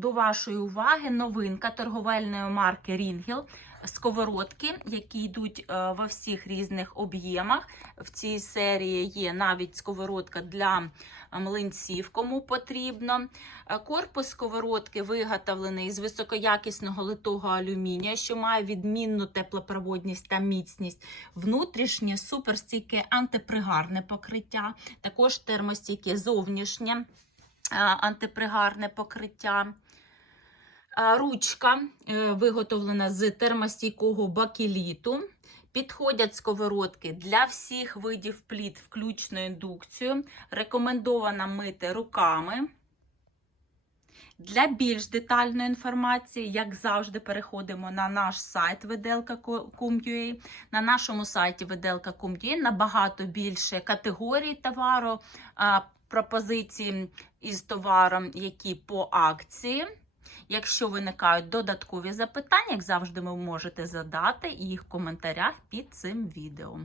до вашої уваги новинка торговельної марки Рінгел. Сковородки, які йдуть е, во всіх різних об'ємах. В цій серії є навіть сковородка для млинців, кому потрібно. Е, Корпус сковородки виготовлений з високоякісного литого алюмінія, що має відмінну теплопроводність та міцність. Внутрішнє суперстійке антипригарне покриття, також термостійке зовнішнє антипригарне покриття. Ручка е, виготовлена з термостійкого бакеліту. Підходять сковородки для всіх видів пліт, включно індукцію. Рекомендовано мити руками. Для більш детальної інформації, як завжди, переходимо на наш сайт vedelka.com.ua. На нашому сайті vedelka.com.ua набагато більше категорій товару, а, пропозицій із товаром, які по акції. Якщо виникають додаткові запитання, як завжди, ви можете задати їх в коментарях під цим відео.